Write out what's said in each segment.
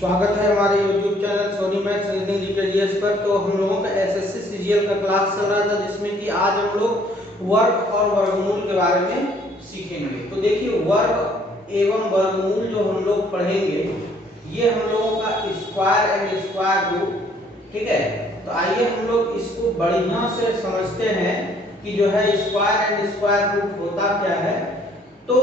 स्वागत है हमारे YouTube channel Soni maths reasoning GK पर। तो हम लोगों का एसएससी सीजीएल का क्लास चल रहा था, जिसमें कि आज हम लोग वर्ग और वर्गमूल के बारे में सीखेंगे। तो देखिए, वर्ग एवं वर्गमूल जो हम लोग पढ़ेंगे, ये हम लोगों का स्क्वायर एंड स्क्वायर रूट, ठीक है। तो आइए हम लोग इसको बढ़िया से समझते हैं कि जो है स्क्वायर एंड स्क्वायर रूट होता क्या है। तो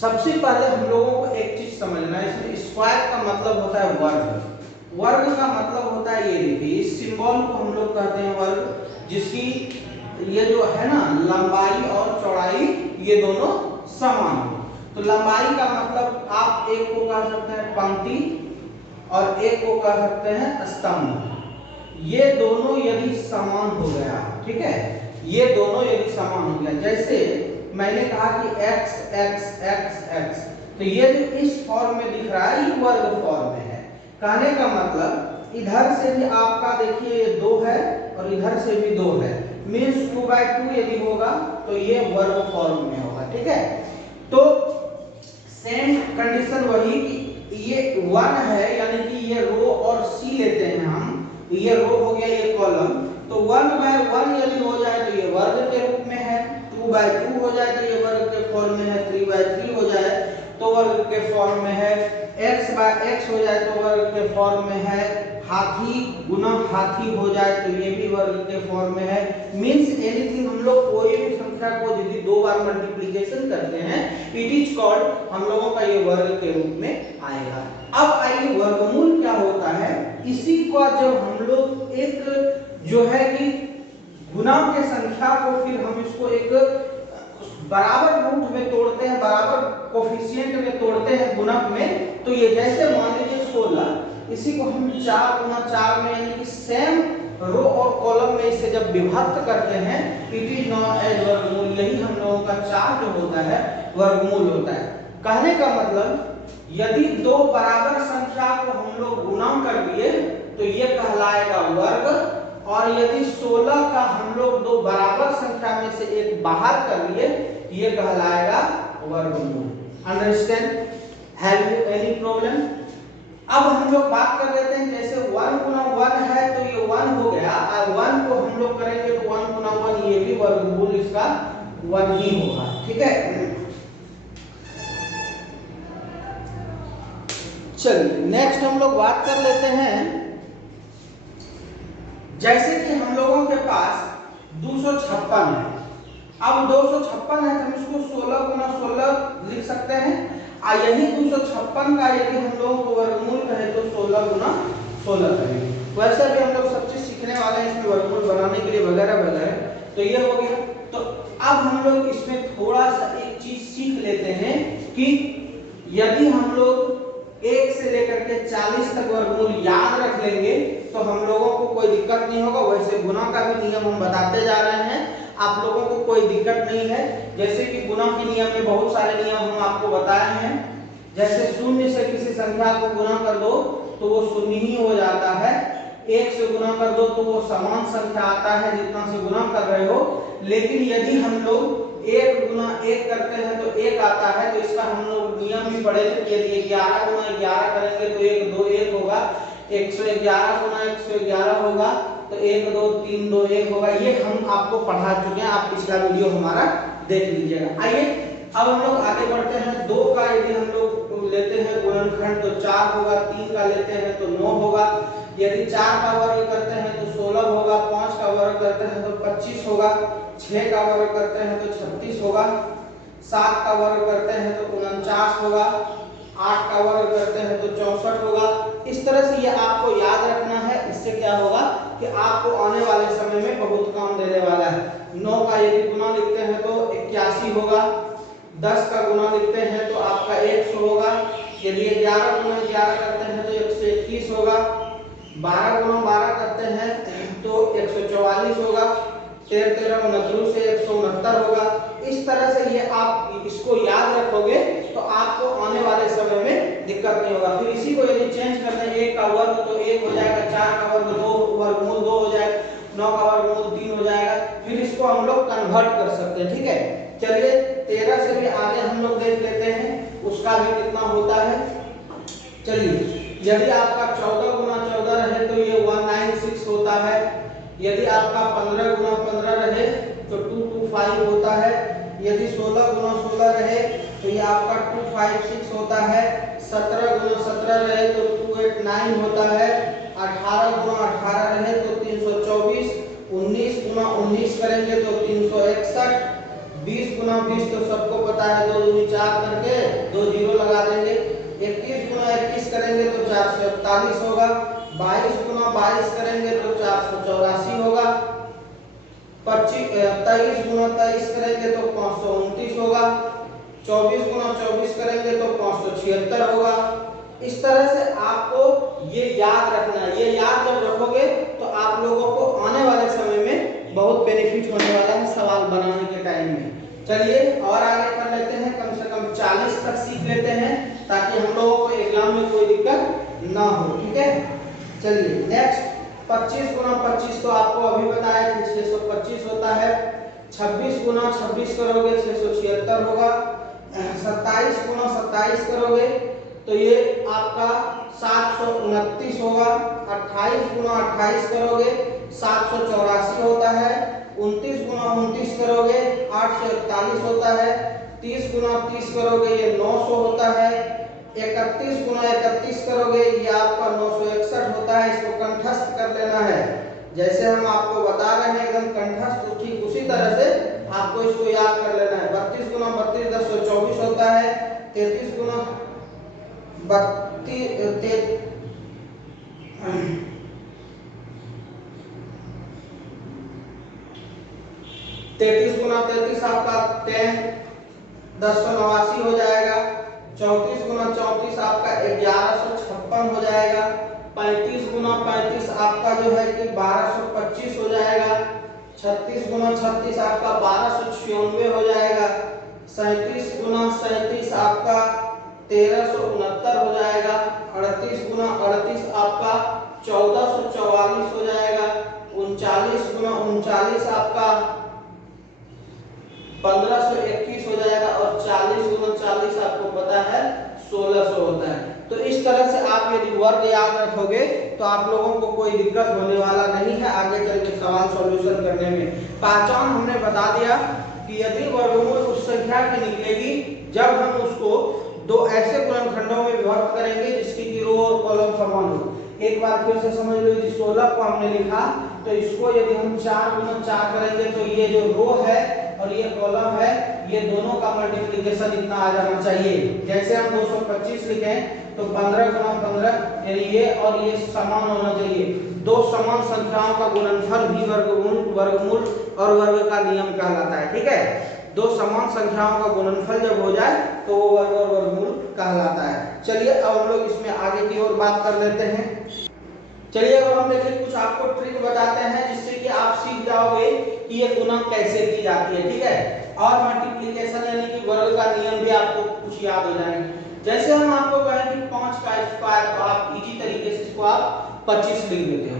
सबसे पहले हम लोगों को एक चीज समझना है, इसमें स्क्वायर का मतलब होता है वर्ग। वर्ग का मतलब होता है, ये देखिए, इस सिंबल को हम लोग कहते हैं वर्ग, जिसकी ये जो है ना लंबाई और चौड़ाई ये दोनों समान हो। तो लंबाई का मतलब आप एक को कह सकते हैं पंक्ति और एक को कह सकते हैं स्तंभ। ये दोनों यदि समान हो गया, ठीक है, ये दोनों यदि समान हो गया, जैसे मैंने कहा कि x x x x, तो ये जो इस फॉर्म में दिख रहा है ये वर्ग फॉर्म में है। कहने का मतलब इधर से भी आपका देखिए ये 2 है और इधर से भी 2 है, मीन्स 2/2 यदि होगा तो ये वर्ग फॉर्म में होगा, ठीक है। तो सेम कंडीशन वही कि ये 1 है, यानी कि ये रो और सी लेते हैं हम, ये रो हो गया, ये कॉलम। तो 1/1 यदि हो जाए तो ये वर्ग के रूप में है, 2/2 हो जाए तो ये वर्ग के फॉर्म में है, 3/3 हो जाए तो वर्ग के फॉर्म में है, x/x हो जाए तो वर्ग के फॉर्म में है, हाथी गुना हाथी हो जाए तो ये भी वर्ग के फॉर्म में है। मींस एनीथिंग, हम लोग कोई भी संख्या को यदि 2 बार मल्टीप्लिकेशन करते हैं, इट इज कॉल्ड, हम लोगों का ये वर्ग के रूप में आएगा। अब आइए वर्गमूल क्या होता है। इसी को जब हम लोग एक जो है कि गुना के संख्या को फिर हम इसको एक बराबर रूट में तोड़ते हैं, बराबर कोफिशिएंट में तोड़ते हैं गुणक में। तो ये जैसे मान लीजिए 16, इसी को हम 4 गुना 4 में, यानी कि सेम रो और कॉलम में इसे जब विभक्त करते हैं, इट इज नॉन एज वर्गमूल। यही हम लोगों का 4 जो होता है वर्गमूल होता है। कहने का मतलब यदि 2 बराबर संख्या को हम लोग गुना कर दिए तो ये कहलाएगा वर्ग, और यदि 16 का हम लोग 2 बराबर संख्या में से एक बाहर कर लिए, ये कहलाएगा वर्गमूल। Understand? Have you any problem? अब हम लोग बात कर लेते हैं, जैसे 1 गुना 1 है तो ये 1 हो गया, और 1 को हम लोग करेंगे तो 1 गुना 1, ये भी वर्गमूल इसका 1 ही होगा, ठीक है। चलिए नेक्स्ट हम लोग बात कर लेते हैं, जैसे कि हम लोगों के पास 256 है। अब 256 है तो हम इसको 16 गुना 16 लिख सकते हैं, और यही 256 का यदि हम लोगों को वर्गमूल कहे तो 16 गुना 16 करेंगे। वैसे भी हम लोग सब चीज सीखने वाले हैं इसमें वर्गमूल बनाने के लिए वगैरह वगैरह। तो ये हो गया। तो अब हम लोग इसमें थोड़ा सा एक चीज सीख लेते हैं कि यदि हम लोग 1 से लेकर के 40 तक वर्गमूल याद रख लेंगे तो हम लोगों को कोई दिक्कत नहीं होगा। वैसे गुना का भी नियम हम बताते जा रहे हैं, आप लोगों को कोई दिक्कत नहीं है। जैसे कि गुना के नियम में बहुत सारे नियम हम आपको बताए हैं। जैसे 0 से किसी संख्या को गुना कर दो तो वो 0 ही हो जाता है, 1 से गुना कर दो तो वो समान संख्या आता है जितना से गुना कर रहे हो। लेकिन यदि हम लोग 1 गुना 1 करते हैं तो 1 आता है, तो इसका हम लोग नियम भी पढ़े थे कि यदि 11 गुना 11 करेंगे तो 1 2 1 होगा, 111 गुना 111 होगा तो 1 2 3 2 1 होगा। ये हम आपको पढ़ा चुके हैं, आप पिछला वीडियो हमारा देख लीजिएगा। आइए अब हम लोग आगे बढ़ते हैं। 2 का यदि हम लोग लेते हैं गुणनखंड तो 4 होगा, 3 का लेते हैं तो 9 होगा, यदि 4 का वर्ग करते हैं तो 16 होगा, 5 का वर्ग करते हैं तो 25 होगा, 6 का वर्ग करते हैं तो 36 होगा, 7 का वर्ग करते हैं तो 49 होगा, 8 का वर्ग करते हैं तो 64 होगा। इस तरह से ये आपको याद रखना है। इससे क्या होगा कि आपको आने वाले समय में बहुत काम देने वाला है। 9 का यदि गुना लिखते हैं तो 81 होगा, 10 का गुना लिखते हैं तो आपका 100 होगा, यदि 11 गुना 11 करते हैं तो 121 होगा, 12 गुना 12 करते हैं तो 144 होगा, 13 13 29 से 169 होगा। इस तरह से ये आप इसको याद रखोगे तो आपको आने वाले समय में दिक्कत नहीं होगा। फिर इसी को यदि चेंज करते हैं, 1 का वर्ग तो 1 हो जाएगा, 4 का वर्ग 2 वर्गमूल 2 हो जाएगा, 9 का वर्गमूल 3 हो जाएगा। फिर इसको हम लोग कन्वर्ट कर सकते हैं, ठीक है। चलिए 13 से भी आगे हम लोग देख लेते हैं उसका भी कितना होता है। चलिए यदि आपका 14 गुना 14 रहे तो ये 196 होता है। यदि आपका 15 गुना 15 रहे तो 225 होता है। यदि 16 गुना 16 रहे तो ये आपका 256 होता है। 17 गुना 17 रहे तो 289 होता है। 18 गुना 18 रहे तो 324। 19 गुना 19 करेंगे तो 361। 20 गुना 20 तो सबको पता है 2 दूनी 4 करके 2 जीरो लगा देंगे। 21 गुना 21 करेंगे तो 441 होगा। 22 गुना 22 करेंगे तो 484 होगा। 23 गुना 23 करेंगे तो 529 होगा। 24 गुना 24 करेंगे तो 576 होगा। इस तरह से आपको ये याद रखना है। ये याद जब रखोगे तो आप लोगों को आने वाले समय में बहुत बेनिफिट होने वाला है सवाल बनाने के टाइम में। चलिए और आगे कर लेते हैं, कम से कम 40 तक सीख लेते हैं ताकि हम लोगों को एग्जाम में कोई दिक्कत ना हो। ठीक है, चलिए नेक्स्ट 25 गुना 25 तो आपको अभी बताया कि 625 होता है। 26 गुना 26 करोगे 676 होगा। 27 गुना 27 करोगे तो ये आपका 729 होगा। 28 गुना 28 करोगे 784 होता है। 29 गुना 29 करोगे 841 होता है। 30 गुना 30 करोगे ये 900 होता है। 31 गुना 31 करोगे ये आपका 961 होता है। इसको कंठस्थ कर लेना है, जैसे हम आपको बता रहे हैं एकदम कंठस्थ, तो ठीक उसी तरह से आपको इसको याद कर लेना है। 32 गुना 32 1024 होता है। 33 गुना 33 गुना 33 आपका 1089 हो जाएगा। 34 गुना 34 आपका 1156 हो जाएगा। 35 गुना 35 आपका जो है कि 1225 हो जाएगा। 36 गुना 36 आपका 1296 हो जाएगा। 37 गुना 37 आपका 1369 हो जाएगा। 38 गुना 38 आपका 1444 हो जाएगा। 39 गुना 39 आपका 1521 हो जाएगा। और 40 गुना 40 आपको पता है 1600 होता है। तो इस तरह से आप यदि वर्ग याद रखोगे तो आप लोगों को कोई दिक्कत होने वाला नहीं है आगे चल के सवाल सॉल्यूशन करने में। पहचान हमने बता दिया कि यदि वर्गमूल उस संख्या की निकलेगी जब हम उसको दो ऐसे गुणनखंडों में विभक्त करेंगे जिसकी की रो और कॉलम समान हो। एक बार फिर से समझ लो, यदि 16 को हमने लिखा तो इसको यदि हम 4 गुना 4 करेंगे तो ये जो रो है और ये कॉलम है ये दोनों का मल्टीप्लिकेशन इतना आ जाना चाहिए। जैसे हम 225 लिखें तो 15 गुना 15 यानी ये और ये समान होना चाहिए। दो समान संख्याओं का गुणनफल भी वर्गमूल और वर्ग का नियम कहलाता है। ठीक है, दो समान संख्याओं का गुणनफल जब हो जाए तो वो वर्ग और वर्गमूल कहलाता है। चलिए अब हम लोग इसमें आगे की ओर बात कर लेते हैं। चलिए अब हम देखिए कुछ आपको ट्रिक बताते हैं जिससे कि आप सीख जाओगे कि ये गुणा कैसे की जाती है। ठीक है, और मल्टीप्लिकेशन यानी कि वर्ग का नियम भी आपको कुछ याद हो जाएंगे। जैसे हम आपको कहें कि 5 का स्क्वायर, तो आप इजी तरीके से इसको आप 25 लिख देते हो।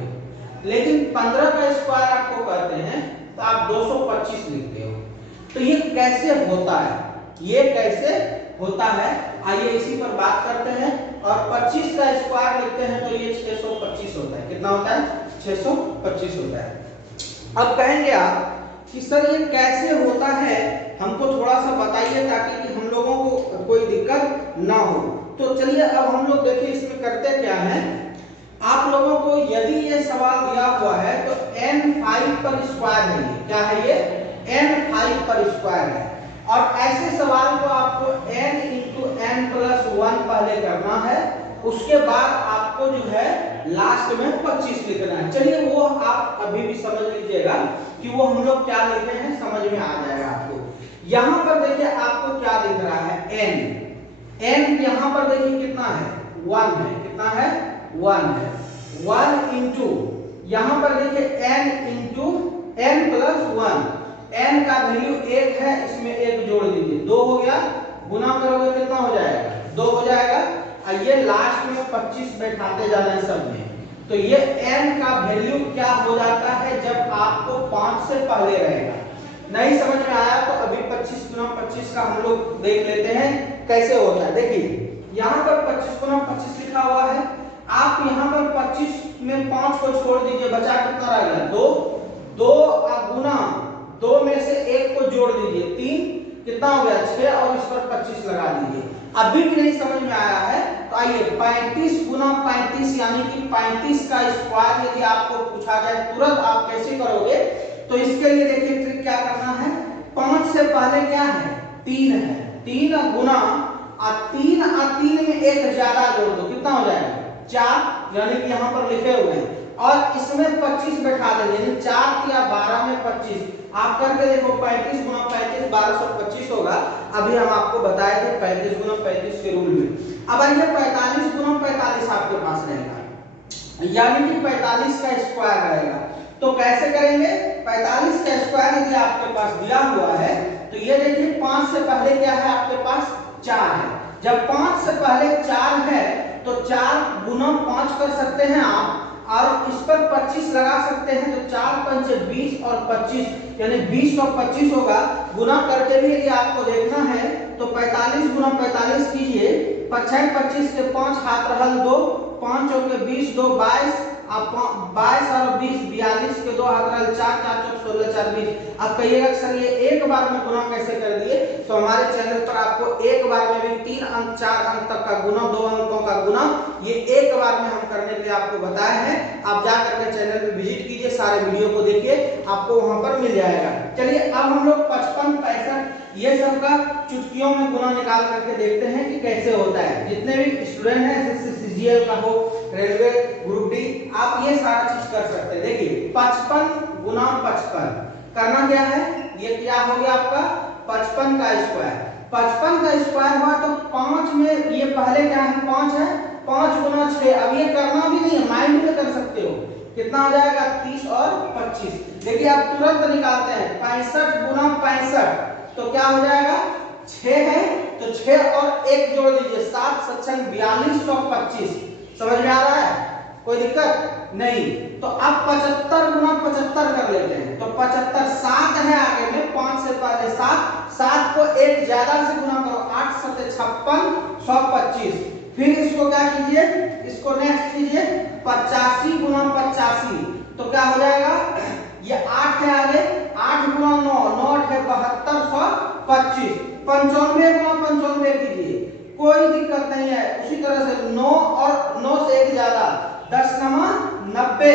लेकिन 15 का स्क्वायर आपको कहते हैं तो आप 225 लिखते हो। तो ये कैसे होता है, ये कैसे होता है, आइए इसी पर बात करते हैं। और 25 का स्क्वायर लिखते हैं तो ये 625 होता है। कितना होता है? 625 होता है। अब कहेंगे आप कि सर ये कैसे होता है, हमको थोड़ा सा बताइए ताकि कि हम लोगों को कोई दिक्कत ना हो। तो चलिए अब हम लोग देखिए इसमें करते क्या है। आप लोगों को यदि ये सवाल दिया हुआ है तो n5 पर स्क्वायर है, ये क्या है, ये n5 पर स्क्वायर है। और ऐसे सवाल को आपको n इंटू n प्लस 1 पहले करना है, उसके बाद आपको जो है लास्ट में 25 लिखना है। चलिए वो आप अभी भी समझ लीजिएगा कि वो हम लोग क्या लिखते हैं, समझ में आ जाएगा आपको। यहां पर देखिए आपको क्या दिख रहा है, n यहां पर देखिए कितना है, 1 है। कितना है? 1 है। 1 इंटू यहां पर देखिए n into n plus 1, n का वैल्यू 1 है, इसमें 1 जोड़ दीजिए, 2 हो गया। गुना करोगे कितना हो जाएगा? 2 हो जाएगा। और ये लास्ट में 25 बैठाते जाना है सब में। तो ये n का वैल्यू क्या हो जाता है जब आपको 5 से पहले रहेगा। नहीं समझ में आया तो अभी 25 गुना 25 का हम लोग देख लेते हैं कैसे होता है। देखिए यहाँ पर 25 गुना 25 लिखा हुआ है, आप यहाँ पर 25 में 5 को छोड़ दीजिए, बचा कितना रह गया 2, 2 गुना 2 में से 1 को जोड़ दीजिए 3, कितना हो गया 6 और इस पर 25 लगा दीजिए। अभी भी नहीं समझ में आया है तो आइए 35 गुना 35 यानी कि 35 का स्क्वायर यदि आपको पूछा जाए तुरंत आप कैसे करोगे, तो इसके लिए देखिए ट्रिक क्या करना है। 5 से पहले क्या है 3 है, 3 गुना 3 और 3 में 1 ज्यादा जोड़ दो, कितना हो जाएगा 4, यानी कि यहाँ पर लिखे हुए हैं और इसमें 25 बैठा देंगे, यानी 4 या 12 में 25। आप करके देखो 35 गुना 35 1225 होगा। अभी हम आपको बताए थे 35 गुना 35 के रूल में। अब आइए 45 गुना 45 आपके पास रहेगा, यानी कि 45 का स्क्वायर रहेगा। तो कैसे करेंगे, 45 का स्क्वायर यदि आपके पास दिया हुआ है तो ये देखिए 5 से पहले क्या है आपके पास 4 है। जब 5 से पहले 4 है तो 4 गुना 5 कर सकते हैं आप और इस पर 25 लगा सकते हैं, तो 4 पंचे 20 और 25 यानी 20 और 25 होगा। गुना करके भी यदि आपको देखना है तो 45 गुना 45 कीजिए, 5 25 के 5 हाथ रहल 2, 5 और के 20 2 22, आप 22 और 20 42 के 2 हाथ रहल 4 4 चौक 16 4 20। अब कहिएगा सर ये एक बार में गुना कैसे कर दिए, तो हमारे चैनल पर आपको एक बार में भी 3 अंक 4 अंक तक का गुना, 2 अंकों का गुना ये एक बार में हम करने के लिए आपको बताए हैं। आप जा करके चैनल पे विजिट कीजिए, सारे वीडियो को देखिए, आपको वहां पर मिल जाएगा। चलिए अब हम लोग 55 65 ये सब का चुटकियों में गुना निकाल करके देखते हैं कि कैसे होता है। जितने भी स्टूडेंट हैं जैसे सीजीएल का हो, रेलवे ग्रुप डी, आप ये सारा चीज कर सकते हैं। देखिए 55 गुना 55 करना क्या है, ये क्या हो गया आपका 55 का स्क्वायर। 55 का स्क्वायर हुआ तो 5 में ये पहले क्या है 5 है, 5 गुना 6। अब ये करना भी नहीं है, माइंड में कर सकते हो, कितना हो जाएगा 30 और 25। देखिए आप तुरंत निकालते हैं 65 गुना 65 तो क्या हो जाएगा 6 है, तो 6 और 1 जोड़ दीजिए 7 7 42 125। समझ में आ रहा है, कोई दिक्कत नहीं। तो अब 75 गुना 75 कर लेते हैं, तो 75 7 है आगे में, 5 से पहले 7 को 1 ज्यादा से गुना करो, 8 7 56 125। फिर इसको क्या कीजिए, इसको नेक्स्ट कीजिए 85 गुना 85 तो क्या हो जाएगा, ये 8 है आगे, 8 गुना 9 9 है 72 125। 95 गुना 95 कीजिए, कोई दिक्कत नहीं है। उसी तरह से 9 और 9 से 1 ज्यादा 10 90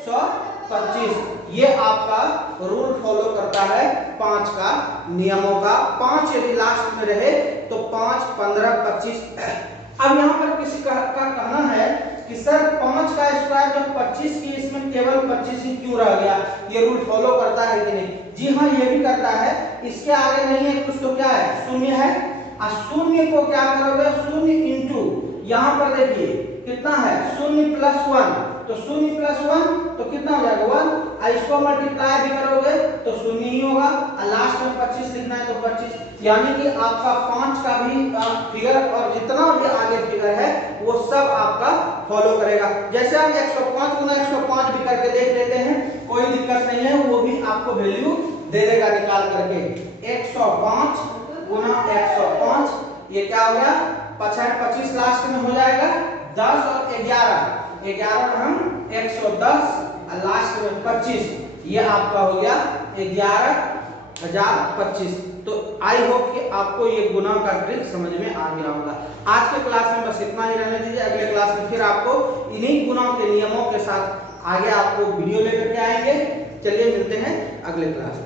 125। ये आपका रूल फॉलो करता है 5 का नियमों का। 5 यदि लास्ट में रहे तो 5 15 25। अब यहाँ पर किसी का कहना है कि सर 5 का स्क्वायर जब 25 की, इसमें केवल 25 ही क्यों रह गया, ये रूल फॉलो करता है कि नहीं? जी हाँ, ये भी करता है। इसके आगे नहीं है कुछ तो क्या है, शून्य है। और शून्य को क्या करोगे, शून्य इंटू यहाँ पर देखिए कितना है 0 + 1, तो 0 + 1 तो कितना हो जाएगा 1। इसको मल्टीप्लाई भी करोगे तो 0 ही होगा, और लास्ट में 25 लिखना है तो 25। यानी कि आपका 5 का भी फिगर और जितना भी आगे फिगर है वो सब आपका फॉलो करेगा। जैसे हम 105 गुना 105 भी करके देख लेते हैं, कोई दिक्कत नहीं है, वो भी आपको वैल्यू दे देगा निकाल करके। 105 गुना 105 ये क्या हो गया 25 लास्ट में हो जाएगा 10 और 11 11 हम 110 और लास्ट में 25, ये आपका हो गया 11,025। तो आई होप कि आपको ये गुना का ट्रिक समझ में आ गया होगा। आज के क्लास में बस इतना ही रहने दीजिए, अगले क्लास में फिर आपको इन्हीं गुना के नियमों के साथ आगे आपको वीडियो लेकर के आएंगे। चलिए मिलते हैं अगले क्लास में।